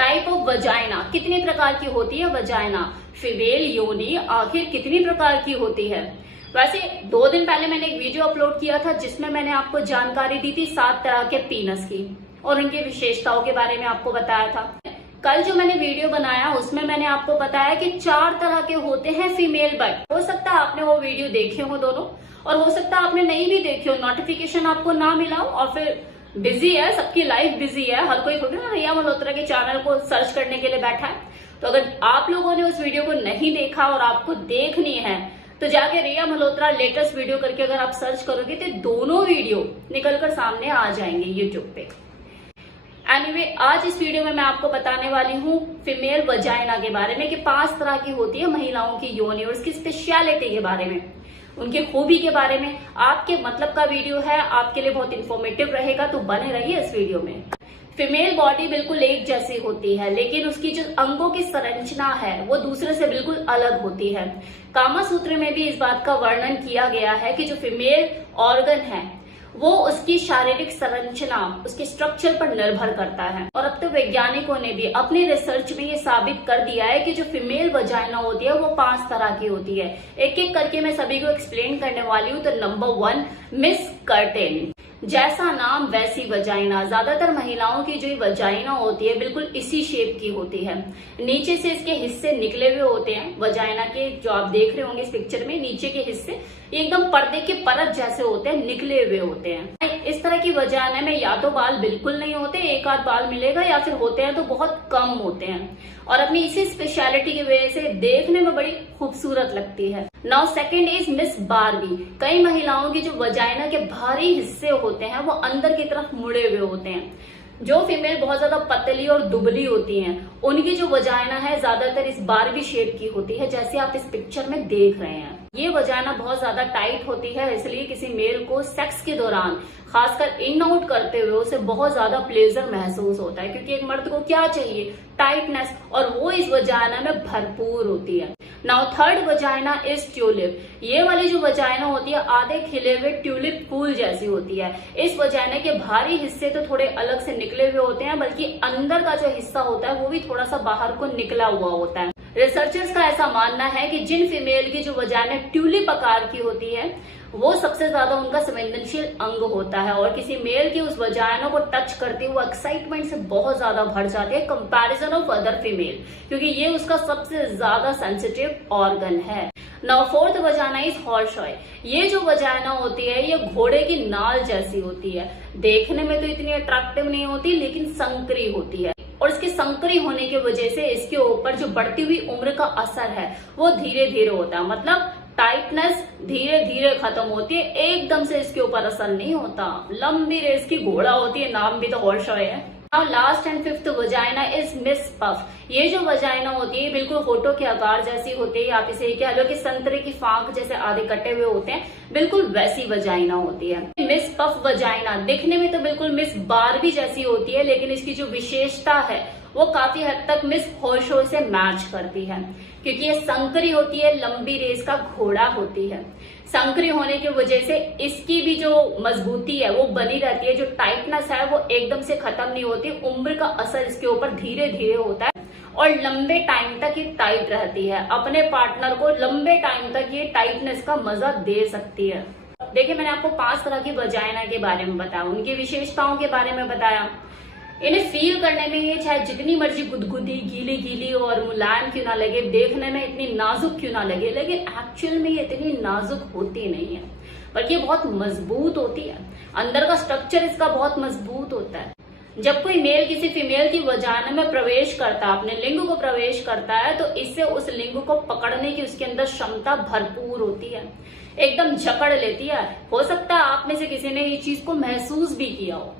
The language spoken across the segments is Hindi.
टाइप ऑफ वजाइना, कितनी प्रकार की होती है वजाइना, फीमेल योनि आखिर कितनी प्रकार की होती है। वैसे 2 दिन पहले मैंने एक वीडियो अपलोड किया था जिसमें मैंने आपको जानकारी दी थी 7 तरह के पीनस की और उनकी विशेषताओं के बारे में आपको बताया था। कल जो मैंने वीडियो बनाया उसमें मैंने आपको बताया कि 4 तरह के होते हैं फीमेल बट। हो सकता है आपने वो वीडियो देखे हो दोनों, और हो सकता है आपने नहीं भी देखे हो, नोटिफिकेशन आपको ना मिला हो, और फिर बिजी है, सबकी लाइफ बिजी है, हर कोई थोड़ी ना रिया मल्होत्रा के चैनल को सर्च करने के लिए बैठा है। तो अगर आप लोगों ने उस वीडियो को नहीं देखा और आपको देखनी है तो जाके रिया मल्होत्रा लेटेस्ट वीडियो करके अगर आप सर्च करोगे तो दोनों वीडियो निकलकर सामने आ जाएंगे यूट्यूब पे। एनीवे, आज इस वीडियो में मैं आपको बताने वाली हूँ फीमेल वजाइना के बारे में कि 5 तरह की होती है महिलाओं की योनि और उसकी स्पेशलिटी के बारे में, उनके खूबी के बारे में। आपके मतलब का वीडियो है, आपके लिए बहुत इंफॉर्मेटिव रहेगा, तो बने रहिए इस वीडियो में। फीमेल बॉडी बिल्कुल एक जैसी होती है, लेकिन उसकी जो अंगों की संरचना है वो दूसरे से बिल्कुल अलग होती है। कामा सूत्र में भी इस बात का वर्णन किया गया है कि जो फीमेल ऑर्गन है वो उसकी शारीरिक संरचना, उसके स्ट्रक्चर पर निर्भर करता है। और अब तो वैज्ञानिकों ने भी अपने रिसर्च में ये साबित कर दिया है कि जो फीमेल वजाइना होती है वो 5 तरह की होती है। एक एक करके मैं सभी को एक्सप्लेन करने वाली हूँ। तो नंबर 1, मिस कर्टेन। जैसा नाम वैसी वजाइना। ज्यादातर महिलाओं की जो वजाइना होती है बिल्कुल इसी शेप की होती है। नीचे से इसके हिस्से निकले हुए होते हैं। वजाइना के जो आप देख रहे होंगे इस पिक्चर में, नीचे के हिस्से एकदम पर्दे के परत जैसे होते हैं, निकले हुए होते हैं। इस तरह की वजाइना में या तो बाल बिल्कुल नहीं होते, एक आध बाल मिलेगा, या फिर होते हैं तो बहुत कम होते हैं, और अपनी इसी स्पेशलिटी की वजह से देखने में बड़ी खूबसूरत लगती है। Now second is miss Barbie. कई महिलाओं की जो वजाइना के भारी हिस्से होते हैं वो अंदर की तरफ मुड़े हुए होते हैं। जो फीमेल बहुत ज्यादा पतली और दुबली होती हैं उनकी जो वजाइना है ज्यादातर इस बार्बी शेप की होती है, जैसे आप इस पिक्चर में देख रहे हैं। ये वजाइना बहुत ज्यादा टाइट होती है, इसलिए किसी मेल को सेक्स के दौरान खासकर इन आउट करते हुए उसे बहुत ज्यादा प्लेजर महसूस होता है, क्योंकि एक मर्द को क्या चाहिए, टाइटनेस, और वो इस वजाइना में भरपूर होती है। Now third vagina is tulip. ये वाली जो वजाइना होती है आधे खिले हुए ट्यूलिप फूल जैसी होती है। इस वजाइना के भारी हिस्से तो थोड़े अलग से निकले हुए होते हैं, बल्कि अंदर का जो हिस्सा होता है वो भी थोड़ा सा बाहर को निकला हुआ होता है। रिसर्चर्स का ऐसा मानना है कि जिन फीमेल की जो वजाइना ट्यूलिप आकार की होती है वो सबसे ज्यादा उनका संवेदनशील अंग होता है, और किसी मेल की उस वजाइना को टच करते हुए एक्साइटमेंट से बहुत ज्यादा भर जाती है कंपैरिजन ऑफ अदर फीमेल, क्योंकि ये उसका सबसे ज्यादा सेंसिटिव ऑर्गन है। Now fourth vagina is horseshoe. ये जो वजाइना होती है ये घोड़े की नाल जैसी होती है। देखने में तो इतनी अट्रैक्टिव नहीं होती, लेकिन संकरी होती है, और इसके संकरी होने की वजह से इसके ऊपर जो बढ़ती हुई उम्र का असर है वो धीरे धीरे होता है। मतलब टाइटनेस धीरे धीरे खत्म होती है, एकदम से इसके ऊपर असर नहीं होता। लंबी रेस की घोड़ा होती है, नाम भी तो हॉर्सशॉय है। Now last and fifth vagina is miss puff. ये जो वजाइना होती है बिल्कुल होठों के आकार जैसी होती है, आप इसे कह लो कि संतरे की फांक जैसे आधे कटे हुए होते हैं, बिल्कुल वैसी वजाइना होती है। मिस पफ वजाइना दिखने में तो बिल्कुल मिस बार्बी जैसी होती है, लेकिन इसकी जो विशेषता है वो काफी हद तक मिस हॉर्सशॉय से मैच करती है, क्योंकि ये संकरी होती है, लंबी रेस का घोड़ा होती है। संकरी होने की वजह से इसकी भी जो मजबूती है वो बनी रहती है, जो टाइटनेस है वो एकदम से खत्म नहीं होती, उम्र का असर इसके ऊपर धीरे धीरे होता है और लंबे टाइम तक ये टाइट रहती है। अपने पार्टनर को लंबे टाइम तक ये टाइटनेस का मजा दे सकती है। देखिए, मैंने आपको 5 तरह की वजाइना के बारे में बताया, उनकी विशेषताओं के बारे में बताया। इन्हें फील करने में ये चाहे जितनी मर्जी गुदगुदी, गीली गीली और मुलायम क्यों ना लगे, देखने में इतनी नाजुक क्यों ना लगे, लेकिन एक्चुअल में ये इतनी नाजुक होती नहीं है, बल्कि ये बहुत मजबूत होती है। अंदर का स्ट्रक्चर इसका बहुत मजबूत होता है। जब कोई मेल किसी फीमेल की वजाइना में प्रवेश करता है, अपने लिंग को प्रवेश करता है, तो इससे उस लिंग को पकड़ने की उसके अंदर क्षमता भरपूर होती है, एकदम जकड़ लेती है। हो सकता है आप में से किसी ने ये चीज को महसूस भी किया हो,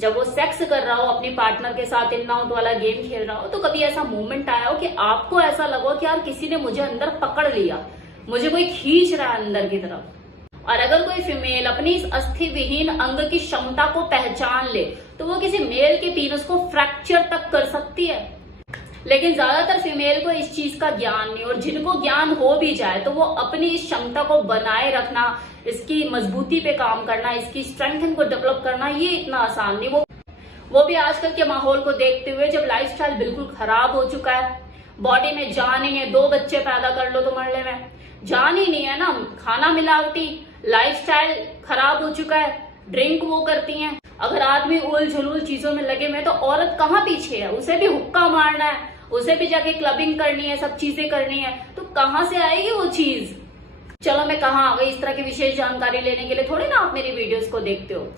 जब वो सेक्स कर रहा हो, अपने पार्टनर के साथ इन आउट वाला गेम खेल रहा हो, तो कभी ऐसा मोमेंट आया हो कि आपको ऐसा लगा कि यार किसी ने मुझे अंदर पकड़ लिया, मुझे कोई खींच रहा है अंदर की तरफ। और अगर कोई फीमेल अपनी इस अस्थि विहीन अंग की क्षमता को पहचान ले तो वो किसी मेल के पीनस को फ्रैक्चर तक कर सकती है, लेकिन ज्यादातर फीमेल को इस चीज का ज्ञान नहीं, और जिनको ज्ञान हो भी जाए तो वो अपनी इस क्षमता को बनाए रखना, इसकी मजबूती पे काम करना, इसकी स्ट्रेंथ को डेवलप करना, ये इतना आसान नहीं। वो भी आजकल के माहौल को देखते हुए, जब लाइफस्टाइल बिल्कुल खराब हो चुका है, बॉडी में जान ही है, 2 बच्चे पैदा कर लो तो मरने में जान ही नहीं है ना, खाना मिलावटी, लाइफस्टाइल खराब हो चुका है, ड्रिंक वो करती हैं। अगर आदमी उल झुलूल चीजों में लगे हुए तो औरत कहाँ पीछे है? उसे भी हुक्का मारना है, उसे भी जाके क्लबिंग करनी है, सब चीजें करनी है, तो कहाँ से आएगी वो चीज? चलो मैं कहाँ आ गई, इस तरह की विशेष जानकारी लेने के लिए थोड़ी ना आप मेरी वीडियोस को देखते हो।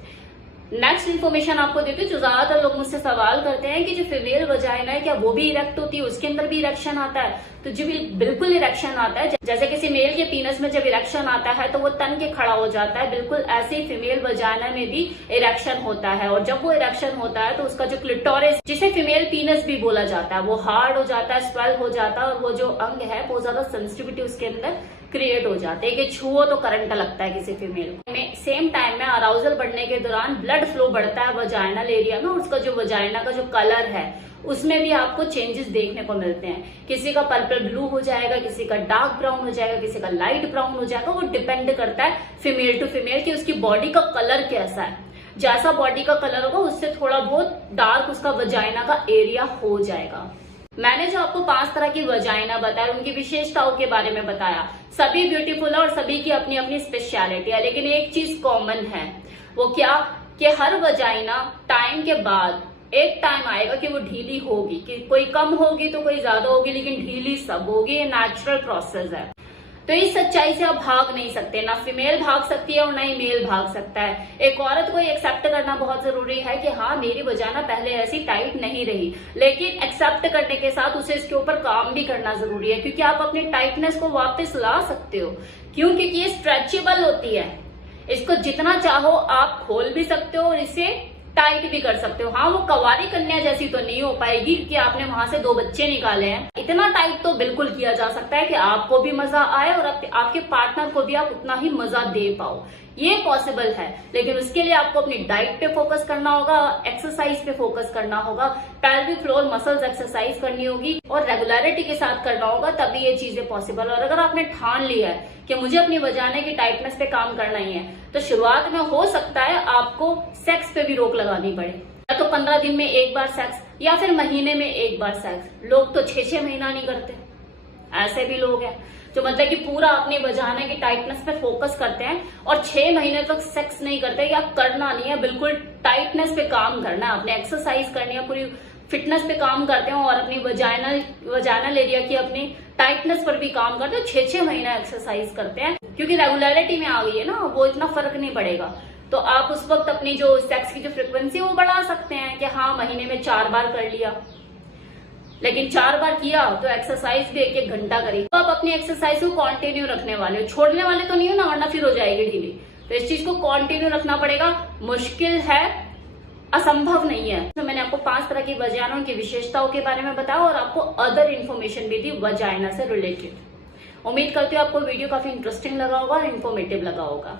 नेक्स्ट इन्फॉर्मेशन आपको देती हूँ। जो ज्यादातर लोग मुझसे सवाल करते हैं कि जो फीमेल वजाइना है क्या वो भी इरेक्ट होती है, उसके अंदर भी इरेक्शन आता है? तो जी बिल्कुल इरेक्शन आता है। जैसे किसी मेल के पीनस में जब इरेक्शन आता है तो वो तन के खड़ा हो जाता है, बिल्कुल ऐसे ही फीमेल वजाइना में भी इरेक्शन होता है। और जब वो इरेक्शन होता है तो उसका जो क्लिटोरिस, जिसे फीमेल पीनस भी बोला जाता है, वो हार्ड हो जाता है, स्वेल हो जाता है, और वो जो अंग है बहुत ज्यादा सेंसिटिविटी उसके अंदर क्रिएट हो जाते हैं कि छुओ तो करंट लगता है किसी फीमेल को। सेम टाइम में अराउजल बढ़ने के दौरान ब्लड फ्लो बढ़ता है वजाइनल एरिया में, उसका जो वजाइना का जो कलर है उसमें भी आपको चेंजेस देखने को मिलते हैं। किसी का पर्पल ब्लू हो जाएगा, किसी का डार्क ब्राउन हो जाएगा, किसी का लाइट ब्राउन हो जाएगा। वो डिपेंड करता है फीमेल टू फीमेल कि उसकी बॉडी का कलर कैसा है। जैसा बॉडी का कलर होगा उससे थोड़ा बहुत डार्क उसका वजाइना का एरिया हो जाएगा। मैंने जो आपको 5 तरह की वजाइना बताया, उनकी विशेषताओं के बारे में बताया, सभी ब्यूटीफुल है और सभी की अपनी अपनी स्पेशलिटी है, लेकिन एक चीज कॉमन है। वो क्या कि हर वजाइना टाइम के बाद एक टाइम आएगा कि वो ढीली होगी, कि कोई कम होगी तो कोई ज्यादा होगी, लेकिन ढीली सब होगी। ये नेचुरल प्रोसेस है। तो इस सच्चाई से आप भाग नहीं सकते, ना फीमेल भाग सकती है और ना ही मेल भाग सकता है। एक औरत को एक्सेप्ट करना बहुत जरूरी है कि हाँ मेरी वजाइना पहले ऐसी टाइट नहीं रही, लेकिन एक्सेप्ट करने के साथ उसे इसके ऊपर काम भी करना जरूरी है, क्योंकि आप अपनी टाइटनेस को वापस ला सकते हो। क्यों? क्योंकि ये स्ट्रेचेबल होती है, इसको जितना चाहो आप खोल भी सकते हो और इसे टाइट भी कर सकते हो। हाँ वो कवारी कन्या जैसी तो नहीं हो पाएगी क्योंकि आपने वहां से 2 बच्चे निकाले हैं। इतना टाइट तो बिल्कुल किया जा सकता है कि आपको भी मजा आए और आपके पार्टनर को भी आप उतना ही मजा दे पाओ। ये पॉसिबल है, लेकिन उसके लिए आपको अपनी डाइट पे फोकस करना होगा, एक्सरसाइज पे फोकस करना होगा, पेल्विक फ्लोर मसल्स एक्सरसाइज करनी होगी और रेगुलरिटी के साथ करना होगा, तभी ये चीजें पॉसिबल। और अगर आपने ठान लिया है कि मुझे अपनी वजाइना की टाइटनेस पे काम करना ही है, तो शुरुआत में हो सकता है आपको सेक्स पे भी रोक लगानी पड़े। या तो 15 दिन में एक बार सेक्स, या फिर महीने में एक बार सेक्स। लोग तो 6-6 महीना नहीं करते, ऐसे भी लोग हैं जो मतलब कि पूरा अपनी वजाइना की टाइटनेस पे फोकस करते हैं और 6 महीने तक सेक्स नहीं करते। या करना नहीं है, बिल्कुल टाइटनेस पे काम करना है, अपने एक्सरसाइज करनी है, पूरी फिटनेस पे काम करते हैं और अपनी वजाइनल एरिया की अपनी टाइटनेस पर भी काम करते हैं। 6-6 महीना एक्सरसाइज करते हैं, क्योंकि रेगुलरिटी में आ गई है ना, वो इतना फर्क नहीं पड़ेगा। तो आप उस वक्त अपनी जो सेक्स की जो फ्रिक्वेंसी वो बढ़ा सकते हैं कि हाँ महीने में 4 बार कर लिया, लेकिन 4 बार किया तो एक्सरसाइज भी 1-1 घंटा करी। तो आप अपनी एक्सरसाइज को कंटिन्यू रखने वाले हो, छोड़ने वाले तो नहीं हो ना, वरना फिर हो जाएगी ढीली। तो इस चीज को कंटिन्यू रखना पड़ेगा। मुश्किल है, असंभव नहीं है। तो मैंने आपको 5 तरह की वजाइना की विशेषताओं के बारे में बताया और आपको अदर इन्फॉर्मेशन भी दी वजाइना से रिलेटेड। उम्मीद करती हूँ आपको वीडियो काफी इंटरेस्टिंग लगा होगा और इन्फॉर्मेटिव लगा होगा।